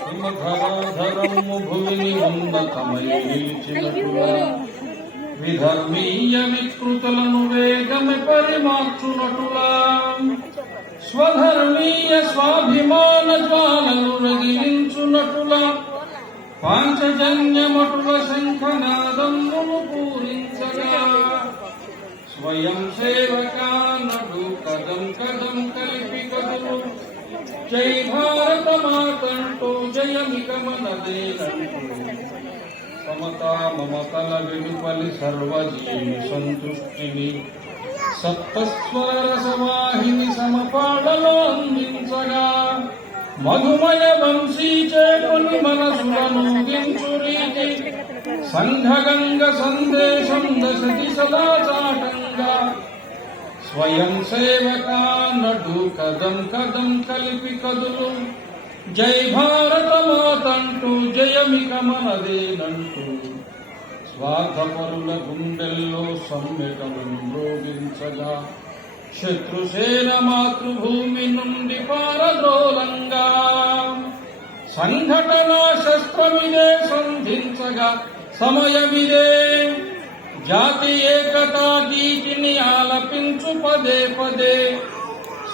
హిమధరాధరము భువిని వందకమై నిలిచినట్టుగా విధర్మీయ వికృతులను వేగమే పరిమార్చునటులా స్వధర్మీయ స్వాభిమాన జ్వాలను రగిలించునటులా పాంచజన్యమటుల శంఖనాదమును పూరించగా స్వయం సేవకా నడు కదం కదం కలిపి కదులు జై భారత మాతంటూ జయమిక మనదేనంటూ సమతా మమతల వెలుపలి సర్వజీవి సంతృష్టిని సప్తస్వర సమాహిని సమపాడలో అందించగా మధుమయ వంశీ చేకొని మనసులను గించురీతి సంఘగంగ సందేశం దశ దిశలా చాటంగా స్వయం సేవకా నడు కదం కదం కలిపి కదులు జై భారత మాతంటూ జయమిక మనదేనంటూ స్వార్థపరుల గుండెల్లో సమ్మెటలను మ్రోగించగా శత్రుసేన మాతృభూమి నుండి పారద్రోలంగా సంఘటన శస్త్రమిదే సంధించగా సమయమిదే జాతి ఏకతా గీతిని ఆలపించు పదే పదే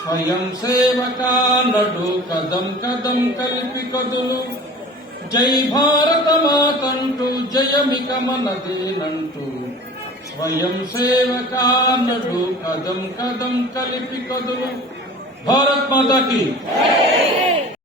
స్వయం సేవకా నడు కదం కదం కలిపి కదులు జై భారత మాతంటూ జయమిక మనదేనంటూ స్వయం సేవకా నడు కదం కదం కలిపి కదులు భారత్ మాతాకి